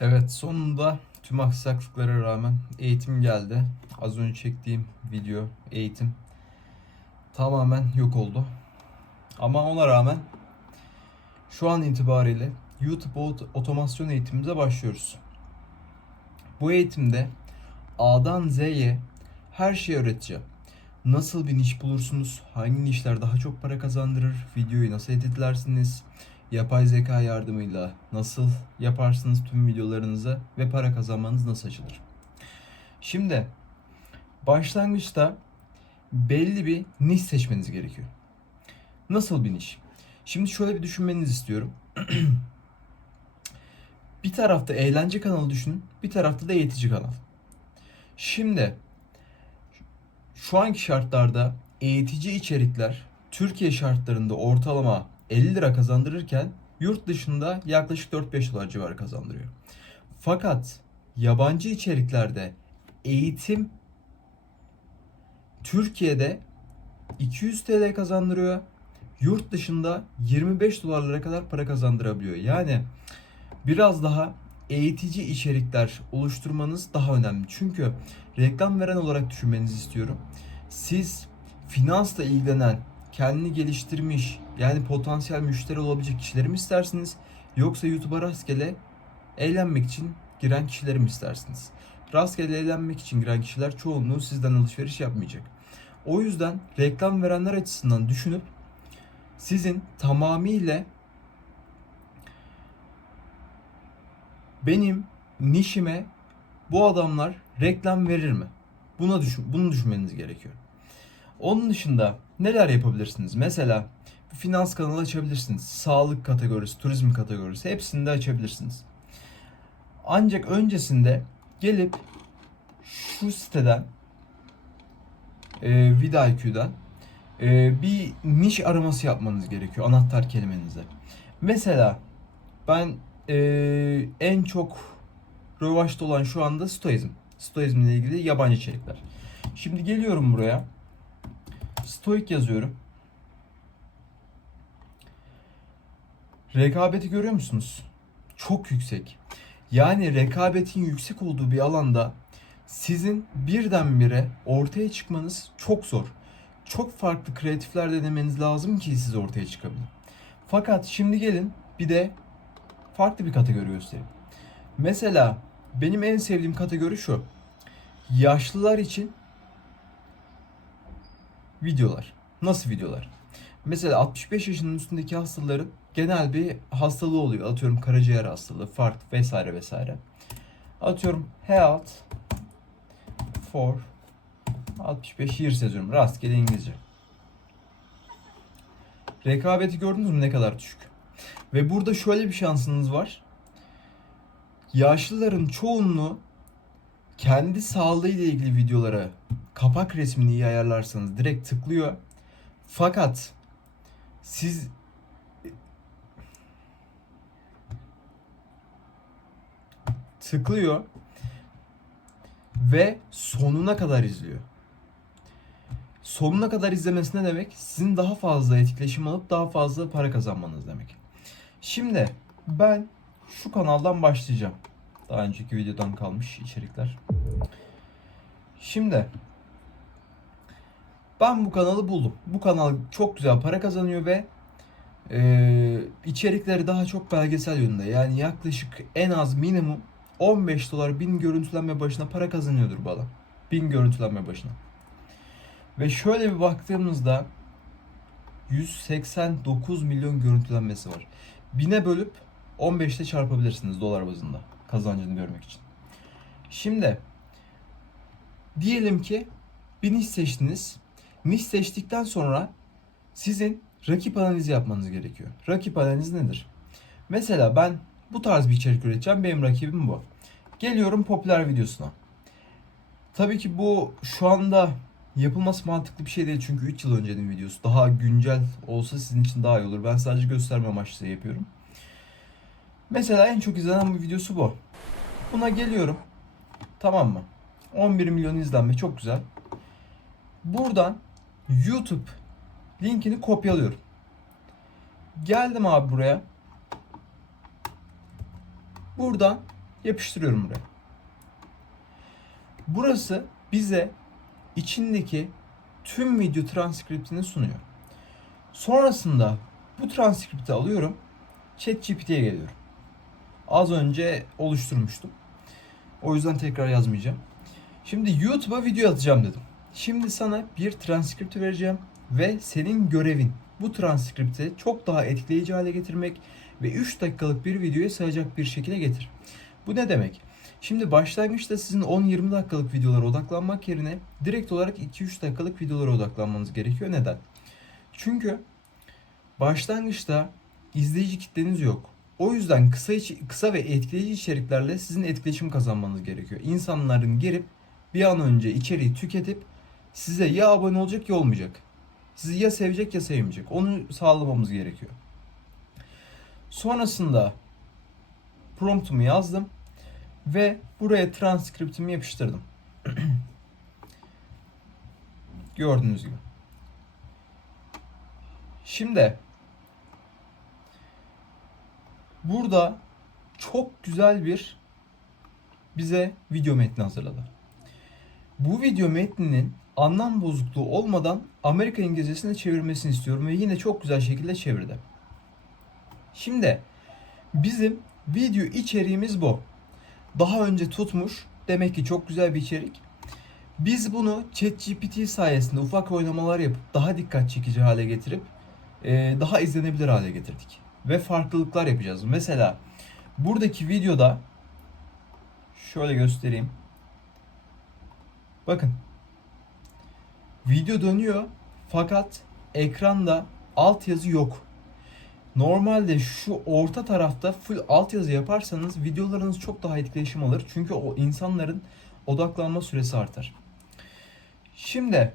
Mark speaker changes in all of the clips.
Speaker 1: Evet sonunda tüm aksaklıklara rağmen eğitim geldi. Az önce çektiğim video eğitim tamamen yok oldu. Ama ona rağmen şu an itibariyle YouTube ot- otomasyon eğitimimize başlıyoruz. Bu eğitimde A'dan Z'ye her şeyi öğreteceğim. Nasıl bir niş bulursunuz? Hangi nişler daha çok para kazandırır? Videoyu nasıl editlersiniz? Yapay zeka yardımıyla nasıl yaparsınız tüm videolarınızı ve para kazanmanız nasıl açılır? Şimdi başlangıçta belli bir niş seçmeniz gerekiyor. Nasıl bir niş? Şimdi şöyle bir düşünmenizi istiyorum. bir tarafta eğlence kanalı düşünün, bir tarafta da eğitici kanal. Şimdi şu anki şartlarda eğitici içerikler Türkiye şartlarında ortalama 50 lira kazandırırken yurt dışında yaklaşık 4-5 dolar civarı kazandırıyor. Fakat yabancı içeriklerde eğitim Türkiye'de 200 TL kazandırıyor. Yurt dışında 25 dolarlara kadar para kazandırabiliyor. Yani biraz daha eğitici içerikler oluşturmanız daha önemli. Çünkü reklam veren olarak düşünmenizi istiyorum. Siz finansla ilgilenen, kendini geliştirmiş, yani potansiyel müşteri olabilecek kişileri mi istersiniz? Yoksa YouTube'a rastgele eğlenmek için giren kişileri mi istersiniz? Rastgele eğlenmek için giren kişiler çoğunluğu sizden alışveriş yapmayacak. O yüzden reklam verenler açısından düşünüp sizin tamamıyla benim nişime bu adamlar reklam verir mi? Buna düşün, bunu düşünmeniz gerekiyor. Onun dışında neler yapabilirsiniz? Mesela finans kanalı açabilirsiniz. Sağlık kategorisi, turizm kategorisi hepsini de açabilirsiniz. Ancak öncesinde gelip şu siteden e, VidIQ'dan e, bir niş araması yapmanız gerekiyor anahtar kelimenize. Mesela ben e, en çok rövaşta olan şu anda Stoizm. Stoizm ile ilgili yabancı içerikler. Şimdi geliyorum buraya. Stoik yazıyorum. Rekabeti görüyor musunuz? Çok yüksek. Yani rekabetin yüksek olduğu bir alanda sizin birdenbire ortaya çıkmanız çok zor. Çok farklı kreatifler denemeniz lazım ki siz ortaya çıkabilin. Fakat şimdi gelin bir de farklı bir kategori göstereyim. Mesela benim en sevdiğim kategori şu. Yaşlılar için videolar. Nasıl videolar? Mesela 65 yaşının üstündeki hastaların genel bir hastalığı oluyor. Atıyorum karaciğer hastalığı, fark vesaire vesaire. Atıyorum health for 65 years yazıyorum. Rastgele İngilizce. Rekabeti gördünüz mü ne kadar düşük? Ve burada şöyle bir şansınız var. Yaşlıların çoğunluğu kendi sağlığı ile ilgili videolara kapak resmini iyi ayarlarsanız direkt tıklıyor. Fakat siz tıklıyor ve sonuna kadar izliyor. Sonuna kadar izlemesi ne demek? Sizin daha fazla etkileşim alıp daha fazla para kazanmanız demek. Şimdi ben şu kanaldan başlayacağım. Daha önceki videodan kalmış içerikler. Şimdi ben bu kanalı buldum. Bu kanal çok güzel para kazanıyor ve e, içerikleri daha çok belgesel yönünde. Yani yaklaşık en az minimum 15 dolar 1000 görüntülenme başına para kazanıyordur bu adam. 1000 görüntülenme başına. Ve şöyle bir baktığımızda 189 milyon görüntülenmesi var. 1000'e bölüp 15'te çarpabilirsiniz dolar bazında kazancını görmek için. Şimdi diyelim ki bir niş seçtiniz. Niş seçtikten sonra sizin rakip analizi yapmanız gerekiyor. Rakip analizi nedir? Mesela ben bu tarz bir içerik üreteceğim. Benim rakibim bu. Geliyorum popüler videosuna. Tabii ki bu şu anda yapılması mantıklı bir şey değil çünkü 3 yıl öncenin videosu. Daha güncel olsa sizin için daha iyi olur. Ben sadece gösterme amaçlı yapıyorum. Mesela en çok izlenen bu videosu bu. Buna geliyorum. Tamam mı? 11 milyon izlenme çok güzel. Buradan YouTube linkini kopyalıyorum. Geldim abi buraya. Buradan Yapıştırıyorum buraya. Burası bize içindeki tüm video transkriptini sunuyor. Sonrasında bu transkripti alıyorum. ChatGPT'ye geliyorum. Az önce oluşturmuştum. O yüzden tekrar yazmayacağım. Şimdi YouTube'a video atacağım dedim. Şimdi sana bir transkript vereceğim ve senin görevin bu transkripti çok daha etkileyici hale getirmek ve 3 dakikalık bir videoya sığacak bir şekilde getir. Bu ne demek? Şimdi başlangıçta sizin 10-20 dakikalık videolara odaklanmak yerine direkt olarak 2-3 dakikalık videolara odaklanmanız gerekiyor. Neden? Çünkü başlangıçta izleyici kitleniz yok. O yüzden kısa kısa ve etkileyici içeriklerle sizin etkileşim kazanmanız gerekiyor. İnsanların gelip bir an önce içeriği tüketip size ya abone olacak ya olmayacak. Sizi ya sevecek ya sevmeyecek. Onu sağlamamız gerekiyor. Sonrasında promptumu yazdım ve buraya transkriptimi yapıştırdım. Gördüğünüz gibi. Şimdi burada çok güzel bir bize video metni hazırladı. Bu video metninin anlam bozukluğu olmadan Amerika İngilizcesine çevirmesini istiyorum ve yine çok güzel şekilde çevirdi. Şimdi bizim video içeriğimiz bu. Daha önce tutmuş. Demek ki çok güzel bir içerik. Biz bunu ChatGPT sayesinde ufak oynamalar yapıp daha dikkat çekici hale getirip daha izlenebilir hale getirdik. Ve farklılıklar yapacağız. Mesela buradaki videoda şöyle göstereyim. Bakın. Video dönüyor fakat ekranda altyazı yok. Normalde şu orta tarafta full altyazı yaparsanız videolarınız çok daha etkileşim alır. Çünkü o insanların odaklanma süresi artar. Şimdi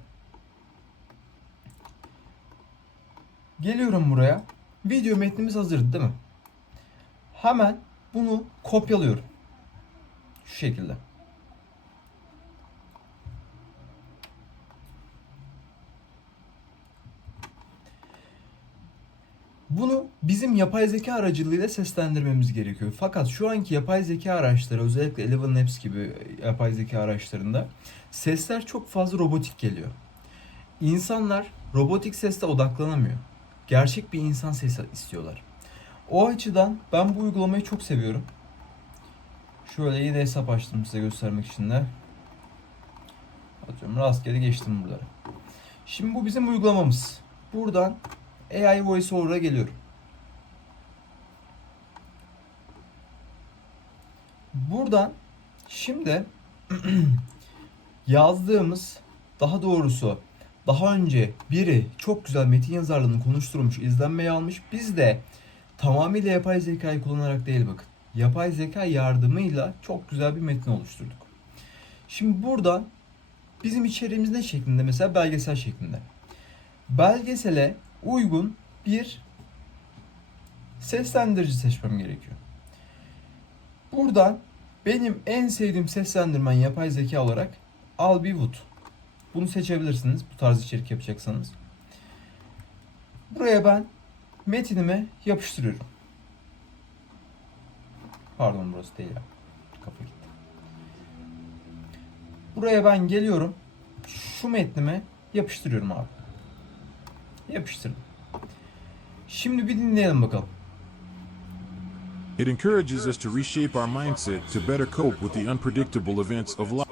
Speaker 1: geliyorum buraya. Video metnimiz hazır değil mi? Hemen bunu kopyalıyorum. Şu şekilde. Bunu bizim yapay zeka aracılığıyla seslendirmemiz gerekiyor. Fakat şu anki yapay zeka araçları özellikle Eleven Labs gibi yapay zeka araçlarında sesler çok fazla robotik geliyor. İnsanlar robotik sesle odaklanamıyor. Gerçek bir insan sesi istiyorlar. O açıdan ben bu uygulamayı çok seviyorum. Şöyle yine hesap açtım size göstermek için de. Atıyorum rastgele geçtim buraları. Şimdi bu bizim uygulamamız. Buradan AI VoiceOver'a geliyorum. Buradan şimdi yazdığımız daha doğrusu daha önce biri çok güzel metin yazarlığını konuşturmuş, izlenmeyi almış. Biz de tamamıyla yapay zekayı kullanarak değil bakın. Yapay zeka yardımıyla çok güzel bir metin oluşturduk. Şimdi buradan bizim içeriğimiz ne şeklinde? Mesela belgesel şeklinde. Belgesele uygun bir seslendirici seçmem gerekiyor. Buradan benim en sevdiğim seslendirmen yapay zeka olarak Albi Wood. Bunu seçebilirsiniz bu tarz içerik yapacaksanız. Buraya ben metinime yapıştırıyorum. Pardon burası değil. Kafa gitti. Buraya ben geliyorum. Şu metnime yapıştırıyorum abi. Yapıştırdım. Şimdi bir dinleyelim bakalım.
Speaker 2: It encourages us to reshape our mindset to better cope with the unpredictable events of life.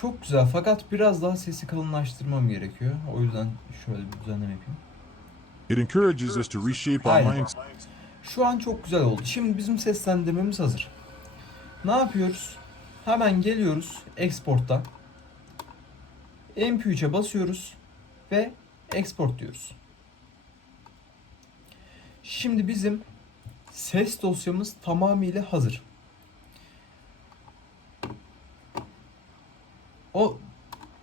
Speaker 1: Çok güzel fakat biraz daha sesi kalınlaştırmam gerekiyor. O yüzden şöyle bir düzenleme yapayım.
Speaker 2: It encourages us to reshape our mindset.
Speaker 1: Şu an çok güzel oldu. Şimdi bizim seslendirmemiz hazır. Ne yapıyoruz? Hemen geliyoruz export'tan. MP3'e basıyoruz ve export diyoruz. Şimdi bizim ses dosyamız tamamıyla hazır. O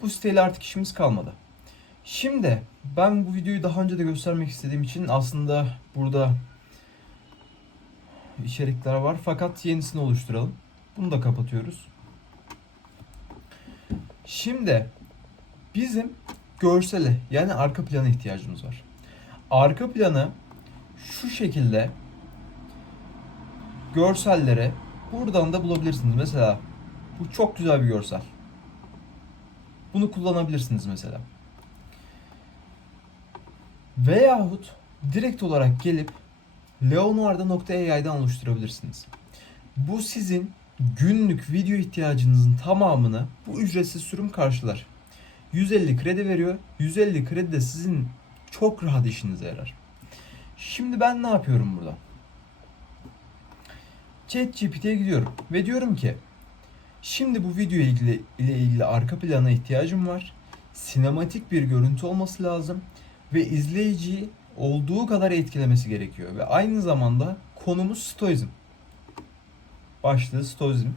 Speaker 1: bu siteyle artık işimiz kalmadı. Şimdi ben bu videoyu daha önce de göstermek istediğim için aslında burada içerikler var fakat yenisini oluşturalım. Bunu da kapatıyoruz. Şimdi bizim görsele yani arka plana ihtiyacımız var. Arka planı şu şekilde görsellere Buradan da bulabilirsiniz. Mesela bu çok güzel bir görsel. Bunu kullanabilirsiniz mesela. Veyahut direkt olarak gelip leonardo.ai'dan oluşturabilirsiniz. Bu sizin günlük video ihtiyacınızın tamamını bu ücretsiz sürüm karşılar. 150 kredi veriyor. 150 kredi de sizin çok rahat işinize yarar. Şimdi ben ne yapıyorum burada? ChatGPT'ye gidiyorum ve diyorum ki şimdi bu video ilgili ile ilgili arka plana ihtiyacım var. Sinematik bir görüntü olması lazım ve izleyiciyi olduğu kadar etkilemesi gerekiyor ve aynı zamanda konumuz stoizm. Başlığı stoizm.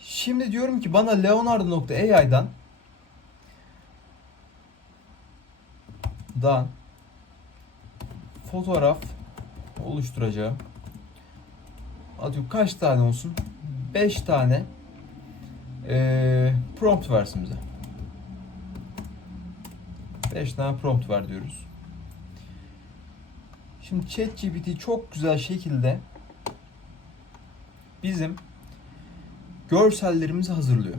Speaker 1: Şimdi diyorum ki bana leonardo.ai'dan dan fotoğraf oluşturacağım. Atıyorum kaç tane olsun? 5 tane eee, prompt versin bize. 5 tane prompt ver diyoruz. Şimdi ChatGPT çok güzel şekilde bizim görsellerimizi hazırlıyor.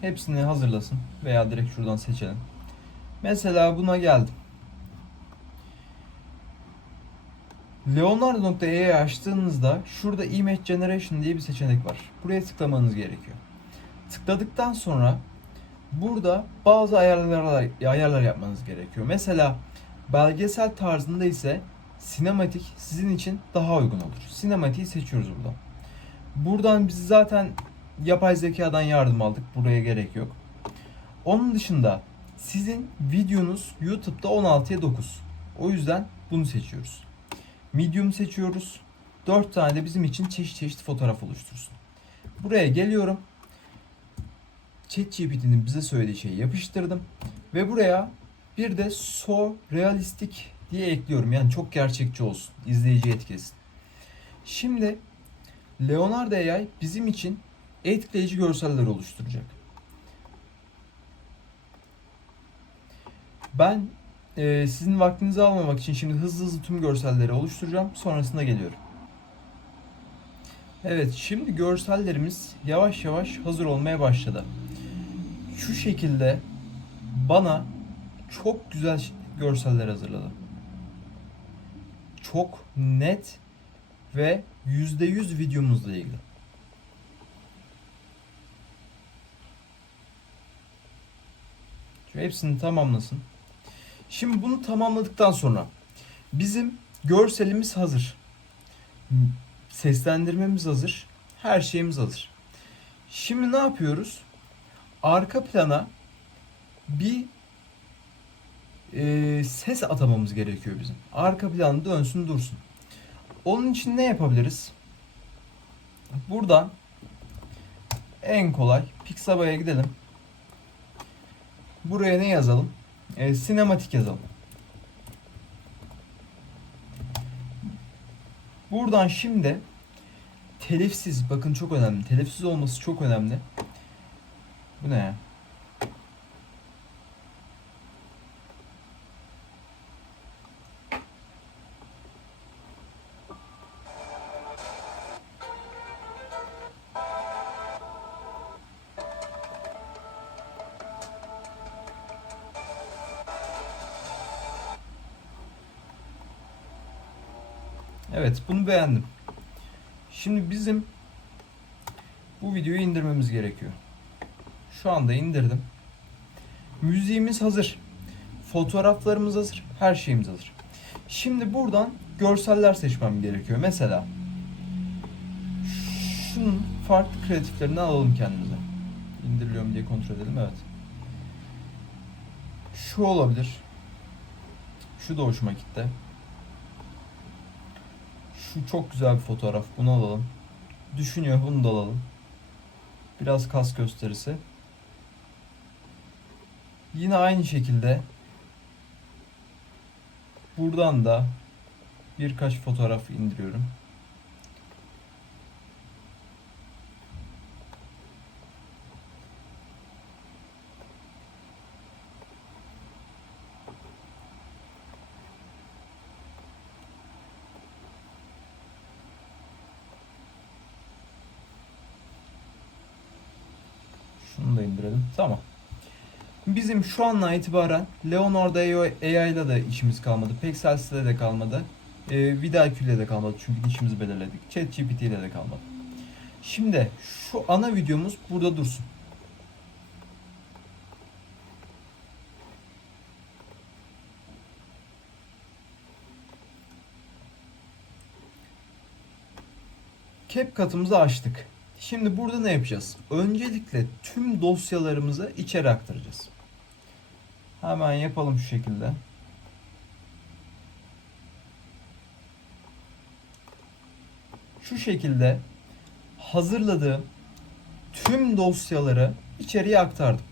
Speaker 1: Hepsini hazırlasın veya direkt şuradan seçelim. Mesela buna geldim. Leonardo.ai açtığınızda şurada Image Generation diye bir seçenek var. Buraya tıklamanız gerekiyor. Tıkladıktan sonra burada bazı ayarlar, ayarlar yapmanız gerekiyor. Mesela belgesel tarzında ise sinematik sizin için daha uygun olur. Sinematiği seçiyoruz buradan. Buradan biz zaten yapay zekadan yardım aldık. Buraya gerek yok. Onun dışında sizin videonuz YouTube'da 16'ya 9. O yüzden bunu seçiyoruz. Medium seçiyoruz. 4 tane de bizim için çeşit çeşit fotoğraf oluştursun. Buraya geliyorum. ChatGPT'nin bize söylediği şeyi yapıştırdım. Ve buraya bir de so realistik diye ekliyorum. Yani çok gerçekçi olsun. izleyici etkilesin. Şimdi Leonardo AI bizim için etkileyici görseller oluşturacak. Ben e, sizin vaktinizi almamak için şimdi hızlı hızlı tüm görselleri oluşturacağım. Sonrasında geliyorum. Evet şimdi görsellerimiz yavaş yavaş hazır olmaya başladı. Şu şekilde bana çok güzel görseller hazırladı. Çok net ve %100 videomuzla ilgili. Şu hepsini tamamlasın. Şimdi bunu tamamladıktan sonra bizim görselimiz hazır. Seslendirmemiz hazır. Her şeyimiz hazır. Şimdi ne yapıyoruz? Arka plana bir e, ses atamamız gerekiyor bizim. Arka plan dönsün dursun. Onun için ne yapabiliriz? Buradan en kolay Pixabay'a gidelim. Buraya ne yazalım? E, sinematik yazalım. Buradan şimdi telifsiz bakın çok önemli. Telifsiz olması çok önemli. Bu ne ya? Evet bunu beğendim. Şimdi bizim bu videoyu indirmemiz gerekiyor. Şu anda indirdim. Müziğimiz hazır. Fotoğraflarımız hazır. Her şeyimiz hazır. Şimdi buradan görseller seçmem gerekiyor. Mesela şunun farklı kreatiflerinden alalım kendimize. İndiriliyor mu diye kontrol edelim. Evet. Şu olabilir. Şu da hoşuma gitti. Şu çok güzel bir fotoğraf. Bunu alalım. Düşünüyor bunu da alalım. Biraz kas gösterisi. Yine aynı şekilde buradan da birkaç fotoğraf indiriyorum. Şunu da indirelim. Tamam. Bizim şu andan itibaren Leonardo AI ile de işimiz kalmadı. Pexels ile de kalmadı. E, Vidalq ile de kalmadı çünkü işimizi belirledik. ChatGPT ile de kalmadı. Şimdi şu ana videomuz burada dursun. CapCut'ımızı açtık. Şimdi burada ne yapacağız? Öncelikle tüm dosyalarımızı içeri aktaracağız. Hemen yapalım şu şekilde. Şu şekilde hazırladığım tüm dosyaları içeriye aktardım.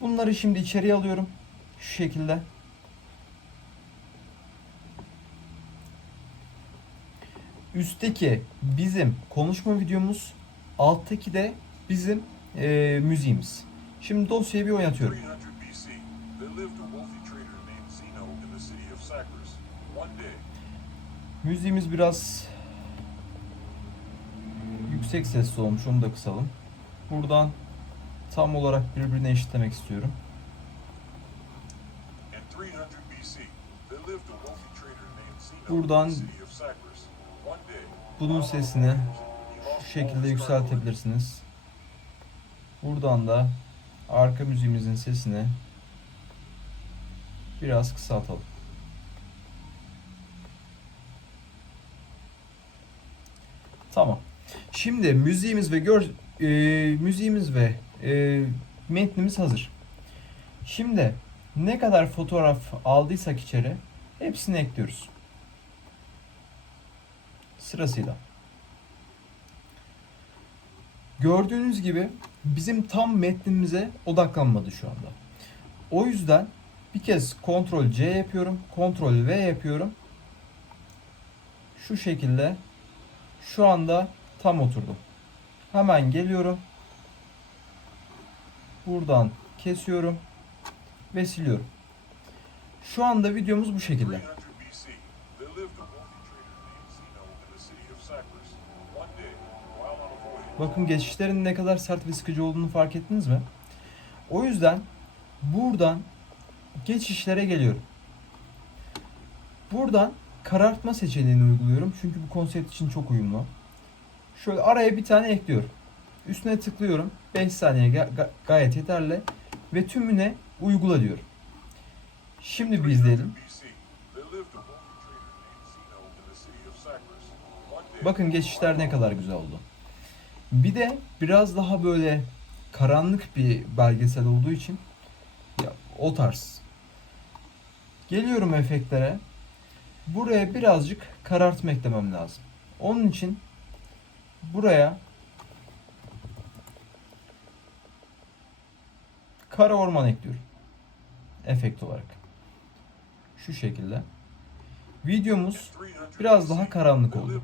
Speaker 1: Bunları şimdi içeriye alıyorum. Şu şekilde. Üstteki bizim konuşma videomuz, alttaki de bizim eee, müziğimiz. Şimdi dosyayı bir oynatıyorum.
Speaker 2: 300 BC, there lived a wealthy trader named Zeno in the city of Cyprus. One day,
Speaker 1: Müziğimiz biraz yüksek sesli olmuş. Onu da kısalım. Buradan tam olarak birbirine eşitlemek istiyorum.
Speaker 2: in 300 BC, there lived a wealthy trader named Zeno
Speaker 1: Buradan bunun sesini şu şekilde yükseltebilirsiniz. Buradan da arka müziğimizin sesini biraz kısaltalım. Tamam. Şimdi müziğimiz ve gör e, müziğimiz ve e, metnimiz hazır. Şimdi ne kadar fotoğraf aldıysak içeri hepsini ekliyoruz. Sırasıyla. Gördüğünüz gibi bizim tam metnimize odaklanmadı şu anda. O yüzden bir kez Ctrl C yapıyorum, Ctrl V yapıyorum. Şu şekilde şu anda tam oturdu. Hemen geliyorum. Buradan kesiyorum ve siliyorum. Şu anda videomuz bu şekilde.
Speaker 2: 300 BC, there lived a wealthy trader named Zeno in the city of Cyprus. One day, while on a voyage,
Speaker 1: Bakın geçişlerin ne kadar sert ve sıkıcı olduğunu fark ettiniz mi? O yüzden buradan geçişlere geliyorum. Buradan karartma seçeneğini uyguluyorum. Çünkü bu konsept için çok uyumlu. Şöyle araya bir tane ekliyorum. Üstüne tıklıyorum. 5 saniye ga- ga- gayet yeterli. Ve tümüne uygula diyorum. Şimdi bir izleyelim.
Speaker 2: 300 BC, there lived a wealthy trader named Zeno in the city of Cyprus. One day,
Speaker 1: Bakın geçişler ne kadar güzel oldu. Bir de biraz daha böyle karanlık bir belgesel olduğu için ya, o tarz. Geliyorum efektlere. Buraya birazcık karartma eklemem lazım. Onun için buraya kara orman ekliyorum. Efekt olarak. Şu şekilde. Videomuz
Speaker 2: 300
Speaker 1: biraz daha karanlık oldu.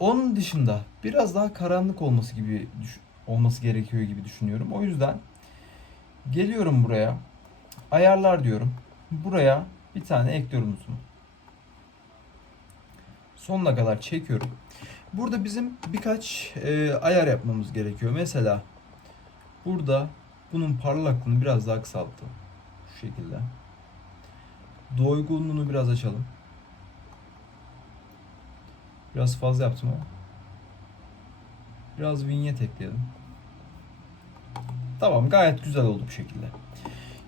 Speaker 1: Onun dışında biraz daha karanlık olması gibi olması gerekiyor gibi düşünüyorum. O yüzden geliyorum buraya. Ayarlar diyorum. Buraya bir tane ekliyorum zoom. Sonuna kadar çekiyorum. Burada bizim birkaç e, ayar yapmamız gerekiyor. Mesela burada bunun parlaklığını biraz daha kısalttım. Şu şekilde. Doygunluğunu biraz açalım. Biraz fazla yaptım ama. Biraz vinyet ekleyelim. Tamam gayet güzel oldu bu şekilde.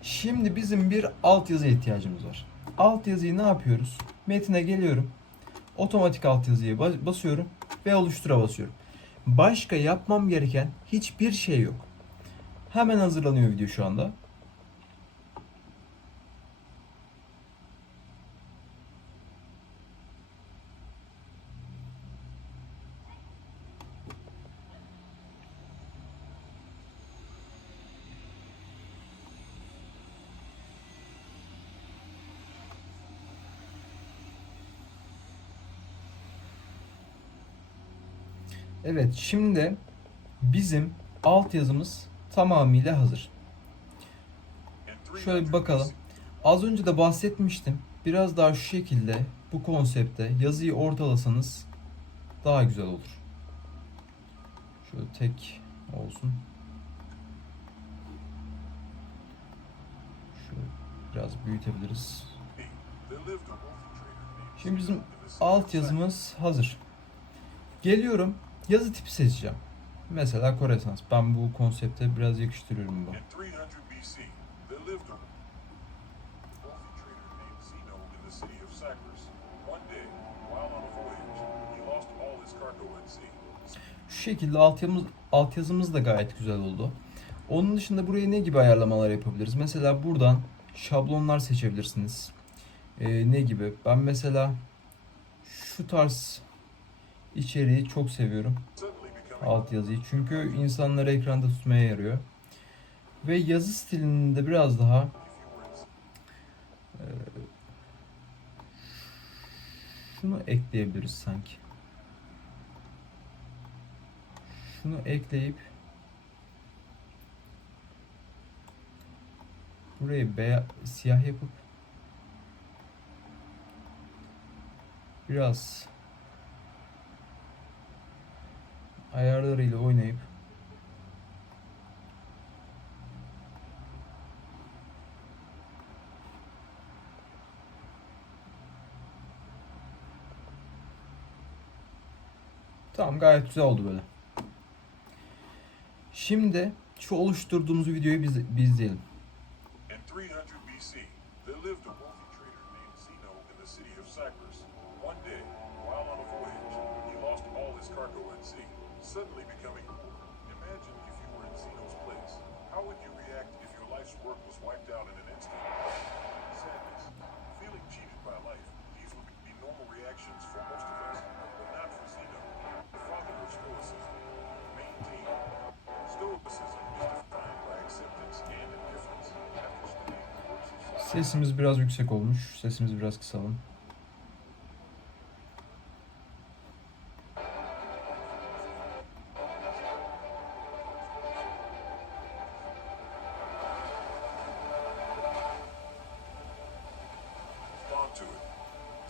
Speaker 1: Şimdi bizim bir altyazı ihtiyacımız var. Altyazıyı ne yapıyoruz? Metine geliyorum. Otomatik altyazıya bas- basıyorum ve oluştura basıyorum. Başka yapmam gereken hiçbir şey yok. Hemen hazırlanıyor video şu anda. Evet şimdi bizim altyazımız tamamıyla hazır.
Speaker 2: in 300
Speaker 1: Şöyle bir bakalım. Az önce de bahsetmiştim. Biraz daha şu şekilde bu konsepte yazıyı ortalasanız daha güzel olur. Şöyle tek olsun. Şöyle biraz büyütebiliriz. Şimdi bizim alt yazımız hazır. Geliyorum. Yazı tipi seçeceğim. Mesela Koresans. Ben bu konsepte biraz yakıştırıyorum bu.
Speaker 2: In 300 BC, there lived a wealthy trader named Zeno in the city of Cyprus. One day, while on a voyage, he lost all his cargo at sea.
Speaker 1: Şu şekilde altyazımız, altyazımız da gayet güzel oldu. Onun dışında buraya ne gibi ayarlamalar yapabiliriz? Mesela buradan şablonlar seçebilirsiniz. Ee, ne gibi? Ben mesela şu tarz içeriği çok seviyorum.
Speaker 2: Becoming
Speaker 1: Altyazıyı. Çünkü insanları ekranda tutmaya yarıyor. Ve yazı stilini de biraz daha
Speaker 2: in
Speaker 1: şunu ekleyebiliriz sanki. Şunu ekleyip burayı beyaz siyah yapıp biraz ayarlarıyla oynayıp Tamam gayet güzel oldu böyle. Şimdi şu oluşturduğumuz videoyu biz, biz izleyelim.
Speaker 2: In 300 BC,
Speaker 1: Sesimiz biraz yüksek olmuş. Sesimizi biraz kısalım.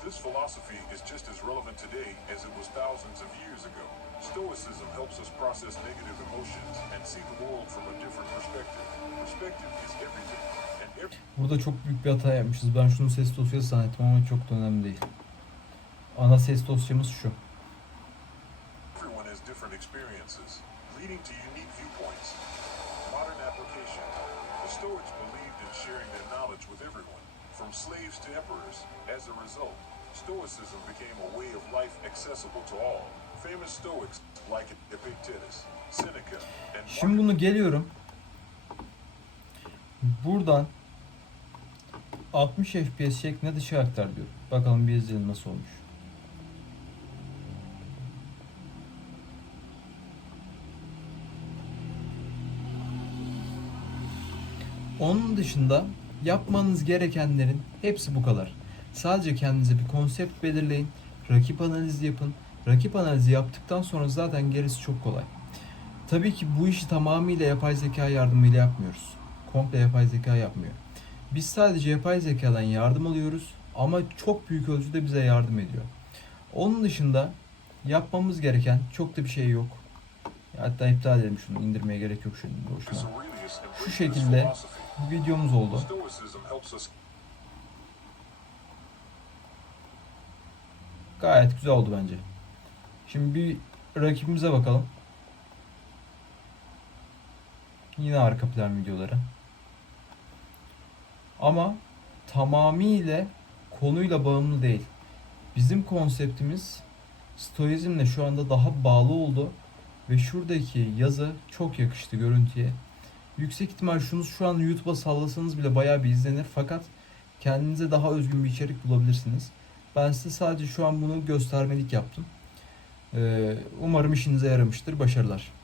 Speaker 2: This philosophy is just as relevant today as it was thousands of years ago. Stoicism helps us process negative emotions and see the world from a different perspective. Perspective is everything,
Speaker 1: Burada çok büyük bir hata yapmışız. Ben şunu ses dosyası zannettim ama çok da önemli değil. Ana ses dosyamız şu.
Speaker 2: from slaves to emperors. As a result, Stoicism became a way of life accessible to all. Famous Stoics like Epictetus, Seneca, and
Speaker 1: Şimdi bunu geliyorum. Buradan 60 FPS şeklinde dışarı aktar diyorum. Bakalım bir izleyelim nasıl olmuş. Onun dışında yapmanız gerekenlerin hepsi bu kadar. Sadece kendinize bir konsept belirleyin, rakip analizi yapın. Rakip analizi yaptıktan sonra zaten gerisi çok kolay. Tabii ki bu işi tamamıyla yapay zeka yardımıyla yapmıyoruz. Komple yapay zeka yapmıyor. Biz sadece yapay zekadan yardım alıyoruz ama çok büyük ölçüde bize yardım ediyor. Onun dışında yapmamız gereken çok da bir şey yok. Hatta iptal edelim şunu. indirmeye gerek yok şimdi boşuna. Şu şekilde videomuz oldu. Gayet güzel oldu bence. Şimdi bir rakibimize bakalım. Yine arka plan videoları. Ama tamamıyla konuyla bağımlı değil. Bizim konseptimiz stoizmle şu anda daha bağlı oldu ve şuradaki yazı çok yakıştı görüntüye. Yüksek ihtimal şunu şu an YouTube'a sallasanız bile bayağı bir izlenir fakat kendinize daha özgün bir içerik bulabilirsiniz. Ben size sadece şu an bunu göstermelik yaptım. Ee, umarım işinize yaramıştır. Başarılar.